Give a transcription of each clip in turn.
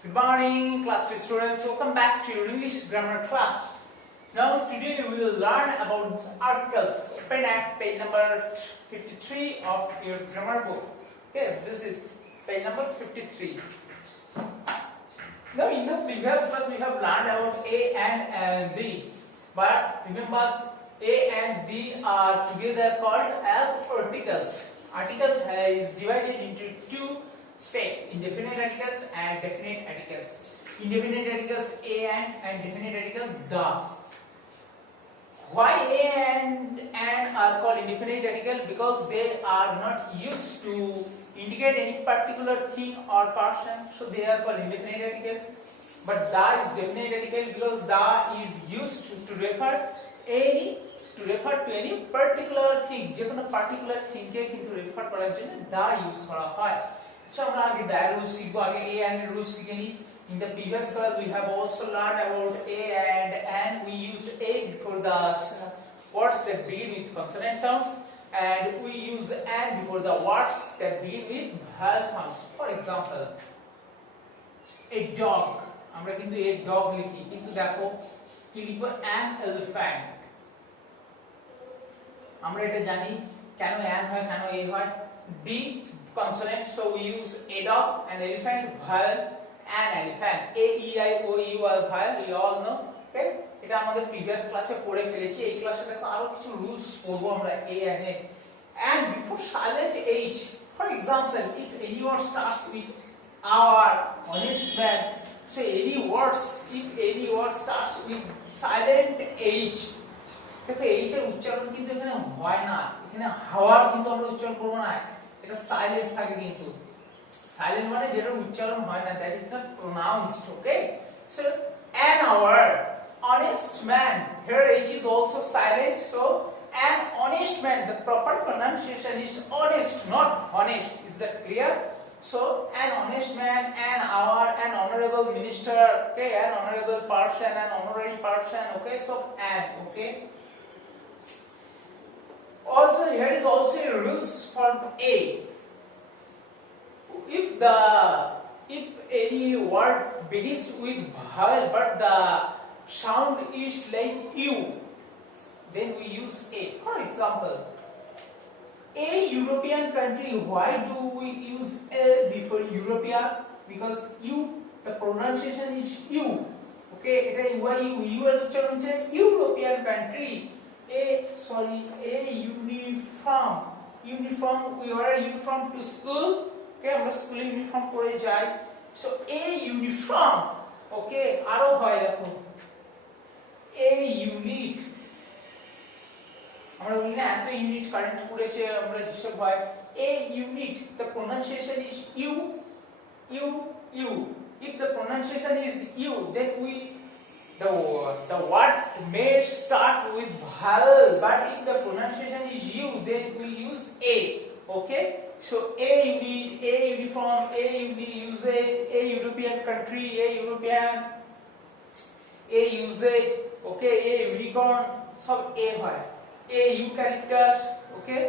Good morning, class 3 students. Welcome back to your English grammar class. Now, today we will learn about articles. Open at page number 53 of your grammar book. Okay, this is page number 53. Now, in the previous class, we have learned about A and D. But remember, A and D are together called as articles. Articles is divided into two steps: indefinite articles and definite articles. Indefinite articles a and definite article the. Why a and are called indefinite article? Because they are not used to indicate any particular thing or person, so they are called indefinite article. But the is definite article because the is used to refer to any particular thing. যে কোনো particular thing কে কিন্তু refer করার জন্য the use করা হয়। So আমরা আগে the rules শিখবো, আগে a and rules শিখে নিই। In the previous class we have also learned about a and we use a before the words that begin with consonant sounds, and we use and before the words that begin with vowel sounds. For example, a dog, আমরা কিন্তু a dog লিখি, কিন্তু দেখো কি লিখবো an elephant। আমরা এটা জানি কেন an হয় কেন a হয়। D consonant, so we use a dog, and elephant vowel, an elephant. A E I O U are vowel, we all know. Okay, এটা আমাদের প্রিভিয়াস ক্লাসে পড়ে ফেলেছি। এই ক্লাসে দেখো আরো কিছু রুলস পড়বো আমরা a and before silent h. For example, if any word starts with our, honest man, so any words, if any word starts with silent h, দেখো h এর উচ্চারণ কিন্তু এখানে হয় না, এখানে হাওয়ার কিন্তু আমরা উচ্চারণ করব না, এটা সাইলেন্ট থাকে। কিন্তু সাইলেন্ট মানে যেটা উচ্চারণ হয় না, that is not pronounced. Okay, so an hour, honest man, here h is also silent, so an honest man, the proper pronunciation is honest, not honest. Is that clear? So an honest man, an hour, an honorable minister, okay, an honorable person, an honorary person. Okay, so an, okay. Also, here is also a rules for a. If any word begins with vowel but the sound is like u, then we use a. For example, a European country. Why do we use a before European? Because u, the pronunciation is u. Okay, এটা u এর উচ্চারণ হচ্ছে European country. A uniform. We wear a uniform to school. Okay, আমরা স্কুলে ইউনিফর্ম পরে যাই, so a uniform. Okay, আরো হয় দেখো a unit, আমরা বলি না এত ইউনিট কারেন্ট পড়েছে, আমরা যেসব হয় a unit, the pronunciation is u. If the pronunciation is u, then the word may start with vowel, but if the pronunciation is u, then we use a. Okay, so a unit, a uniform, a unit usage, a European country, a European, a usage. Okay, a unicorn, সব a হয়। a eucalyptus, okay,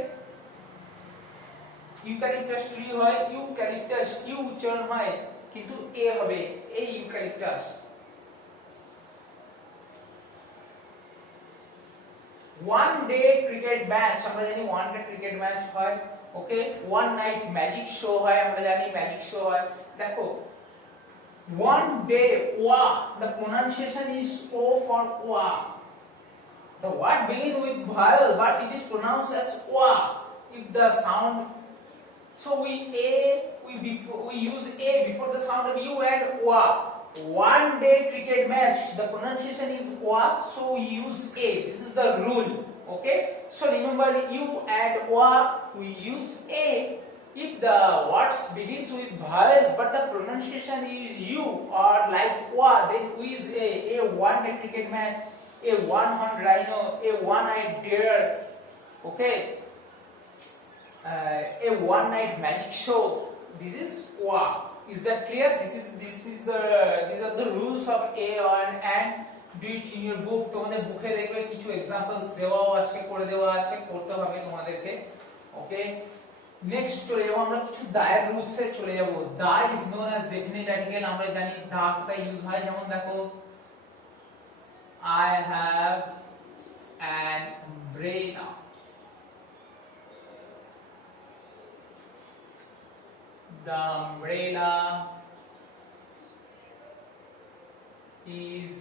eucalyptus tree হয়, eucalyptus u উচ্চারণ হয় কিন্তু a হবে, a eucalyptus। one day cricket match, আমরা জানি one day cricket match হয়। ওকে, one night magic show হয়, আমরা জানি magic show হয়। দেখো one day wa, the pronunciation is o for wa. The word begin with vowel but it is pronounced as wa if the sound, so we use a before the sound of u and wa. One day cricket match, the pronunciation is wa, so we use a. This is the rule. Okay, so remember u and wa, we use a if the words begins with vowels but the pronunciation is u or like wa, then we use a one day cricket match, a one-horned rhino, a one-eyed deer. Okay, a one-night magic show. This is wa. Is that clear? These are the rules of a and do it in your book. তোমাদের বুকে দেখবে কিছু एग्जांपल्स দেওয়া আছে, করে দেওয়া আছে, করতে হবে তোমাদেরকে। ওকে, নেক্সট চলে যাবো আমরা কিছু দায়ের রুলস এ চলে যাব। The is known as definite article, আমরা জানি দা কোথায় ইউজ হয়, যেমন দেখো I have an umbrella, the umbrella is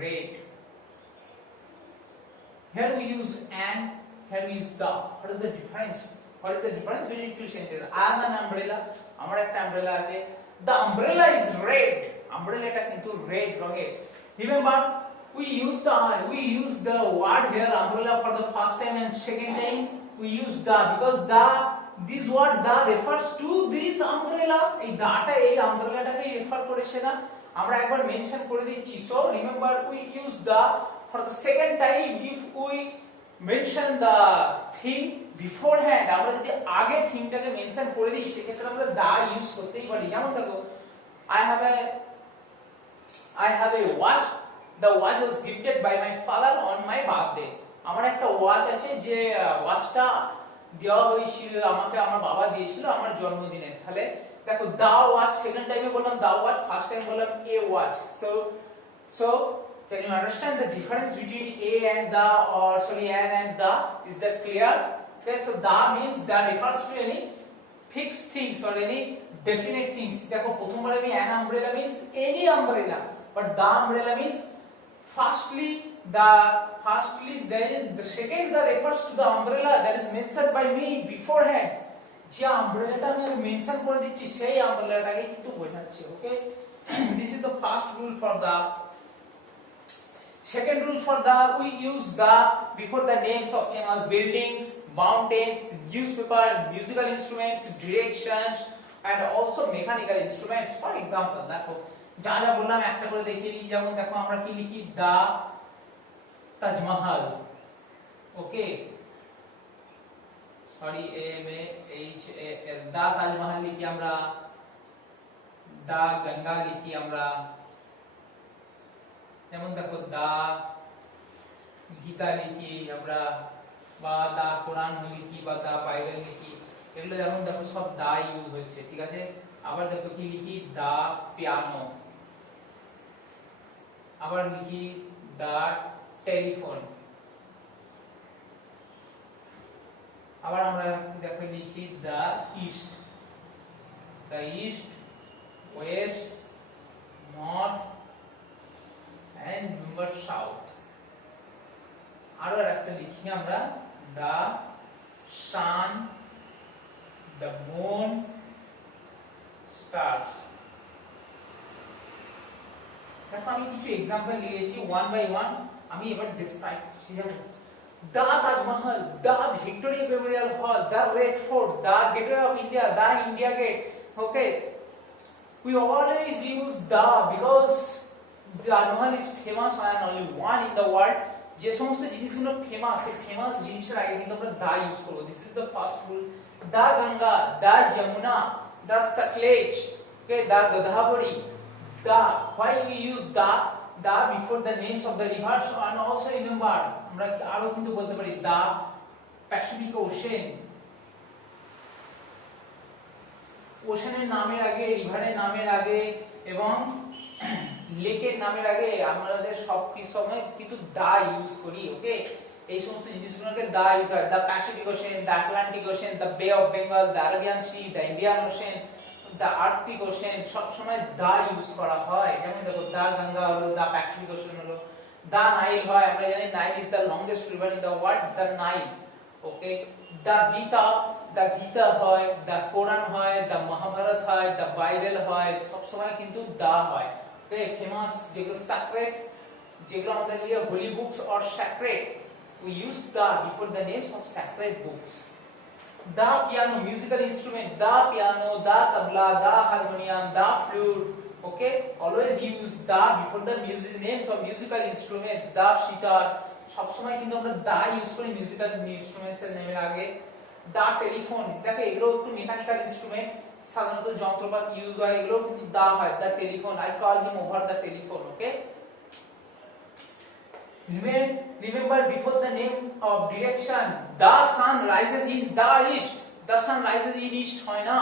red. Here we use an, here we use the. What is the difference? What is the difference between two sentences? I have an umbrella, আমার একটা umbrella আছে, the umbrella is red, umbrella টা কিন্তু red রঙের। Remember we use the word here umbrella for the first time and second time we use the, because the this word the refers to this umbrella, এই দাটা এই umbrella-টাকে রেফার করেছে না, আমরা একবার মেনশন করে দিচ্ছি। So remember we use the for the second time if we mention the thing beforehand, আমরা যদি আগে থিংটাকে মেনশন করে দিই সেক্ষেত্রে আমরা দা ইউজ করতেই পারি। যেমন দেখো I have a watch, the watch was gifted by my father on my birthday. আমার একটা ওয়াচ আছে যে ওয়াচটা দেওয়া হয়েছিল আমাকে, আমার বাবা দিয়েছিল আমার জন্মদিনে। তাহলে দেখো দা ওয়াচ, সেকেন্ড টাইমে বললাম দা ওয়াচ, ফার্স্ট টাইম বললাম এ watch. So can you understand the difference between a and the, or sorry an and the? Is that clear? Okay, so the means that refers to any fixed things or any definite things. দেখো প্রথমবার আমি an umbrella means any umbrella, but the umbrella means firstly then the second that refers to the umbrella that is mentioned by me beforehand, যে umbrella-টা আমি মেনশন করে দিচ্ছি সেই umbrella-টাকে কিন্তু বোঝাচ্ছে। ওকে, this is the first rule for the. Second rule for the, we use the before the names of famous buildings, mountains, newspaper, musical instruments, directions and also mechanical instruments. For example দেখো যা যা বললাম একটা করে দেখিয়ে দিই। যেমন দেখো আমরা কি লিখি, দা তাজমহল, ওকে সরি MAHAL, দা তাজমহল লিখি আমরা, দা গঙ্গা লিখি আমরা, যেমন দেখো দা গীতা লিখি আমরা, বা দা কোরআন লিখি, বা দা বাইবেল লিখি, এগুলো যেমন দেখো সব দা ইউজ হচ্ছে, ঠিক আছে। আবার দেখো কি লিখি, দা পিয়ানো, আবার লিখি দা টেলিফোন, আবার আমরা দেখো লিখি the east, west, north and remember south. আরো একটা লিখি আমরা, the sun, the moon, stars. দেখো আমি কিছু एग्जांपल লিখেছি ওয়ান বাই ওয়ান, আমি এবার ডেসক্রাইব করছি। যেমন the Taj Mahal, the Victoria Memorial Hall, the Red Fort, the Gateway of India, the India Gate. Okay, we always use the because Taj Mahal is famous and only one in the world. যে সমস্ত জিনিসগুলো ফেমাস, সেই ফেমাস জিনিসের আগে কিন্তু আমরা the use করব। This is the first rule. The Ganga, the Yamuna, the Sutlej, okay, the Godavari, the, why we use the before the names of the rivers, and also remember আমরা আরো কিন্তু বলতে পারি দা প্যাসিফিক ওশেন, ওশেনের নামের আগে, রিভারের নামের আগে এবং লেকের নামের আগে আমাদের সব সময় কিন্তু দা ইউজ করি। ওকে, এই সমস্ত জিনিসগুলোকে দা ইউজ হয়। The Pacific Ocean, the Atlantic Ocean, the Bay of Bengal, the Arabian Sea, the Indian Ocean, the Arctic Ocean, সব সময় দা ইউজ করা হয়। যেমন দেখো দা গঙ্গা হলো, দা প্যাসিফিক ওশেন হলো, দা নাইল হয়, আমরা জানি Nile is the longest river in the world, the Nile. Okay, the Gita the, দা কোরআন হয়, দা মহাভারত হয়, দা বাইবেল হয়, সব সময় কিন্তু দা হয়। ফেমাস যেগুলো sacred, যেগুলো আমাদের লিয়ে holy books or sacred, we use the before the names of sacred books. The piano, musical instrument, the piano, the tabla, the harmonium, the flute. Okay, always use the before the music names of musical instruments, the sitar. সব সময় কিন্তু আমরা the use করি musical instruments এর নামের আগে। দা টেলিফোন, দেখো এগুলো একটু মেকানিক্যাল ইনস্ট্রুমেন্ট, সাধারণত যন্ত্রপাতি ইউজ হয়, এগুলো কিন্তু দা হয়। The telephone, I call him over the telephone. Okay, Remember before the name of direction, the sun rises in the east. The sun rises in east হয় না,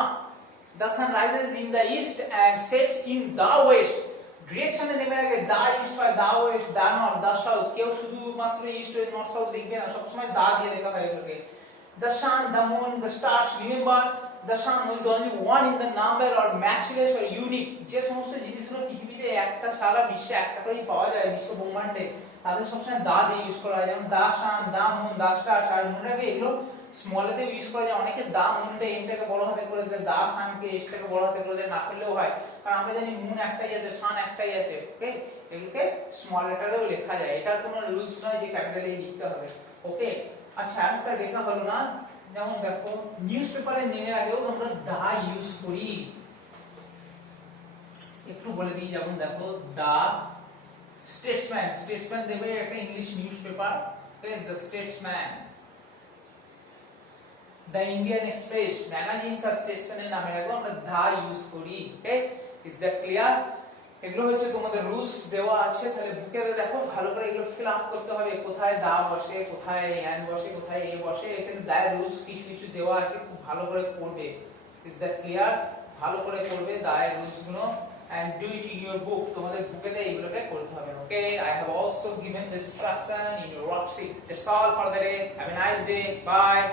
the sun rises in the east and sets in the west. ডিরেকশনে নেমে আগে দা ইস্ট হয়, দা ওয়েস্ট, দা নর্থ, দা সাউথ। কেউ শুধুমাত্র east west north south লিখবে না, সবসময় দা দিয়ে লেখা হয় এগুলোকে। The sun, the moon, the stars. Remember, the sun is only one in the number or matchless or unique. যে সমস্ত জিনিসগুলো পৃথিবীতে একটা, সারা বিশ্বে একটা করেই পাওয়া যায় বিশ্ব ব্রহ্মাণ্ডে, তাদের সবসময় দা দিয়ে ইউজ করা হয়। যেমন দা সান, দা মুন, দা স্টার্স। আর মনে রাখবে এগুলো স্মলেতে ইউজ করা যায়। অনেকে দা মুনটা এমটাকে বড় হাতে করে দেয়, দা সানকে এসটাকে বড় হাতে করে দেয়, না করলেও হয়। কারণ আমরা জানি মুন একটাই আছে, সান একটাই আছে। ওকে, এগুলোকে স্মল লেটারেও লেখা যায়। এটার কোনো রুলস নয় যে ক্যাপিটালে লিখতে হবে। ওকে, আচ্ছা একটা লেখা হলো না। যেমন দেখো নিউজ পেপারের নেমের আগেও আমরা দা ইউজ করি। একটু বলে দিই, যেমন দেখো দা স্টেটসম্যান, স্টেটসম্যান দেবে একটা English newspaper, the Statesman. The Indian Express, magazines আর স্টেটসম্যানের নামের আগেও আমরা দা ইউজ করি। Okay, is that clear? এগুলো হচ্ছে তোমাদের রুলস দেওয়া আছে, তাহলে বুকে দেখো ভালো করে এগুলো ফিল আপ করতে হবে। কোথায় দা বসে, কোথায় অ্যান বসে, কোথায় এ বসে, এখানে দায়ের রুলস কিছু কিছু দেওয়া আছে, খুব ভালো করে পড়বে। Is that clear? ভালো করে পড়বে দায়ের রুলস গুলো and do it in your book. তোমাদের বুকেতে এইগুলোকে করতে হবে। ওকে, I have also given the instruction in your worksheet. That's all for the day. Have a nice day. Bye.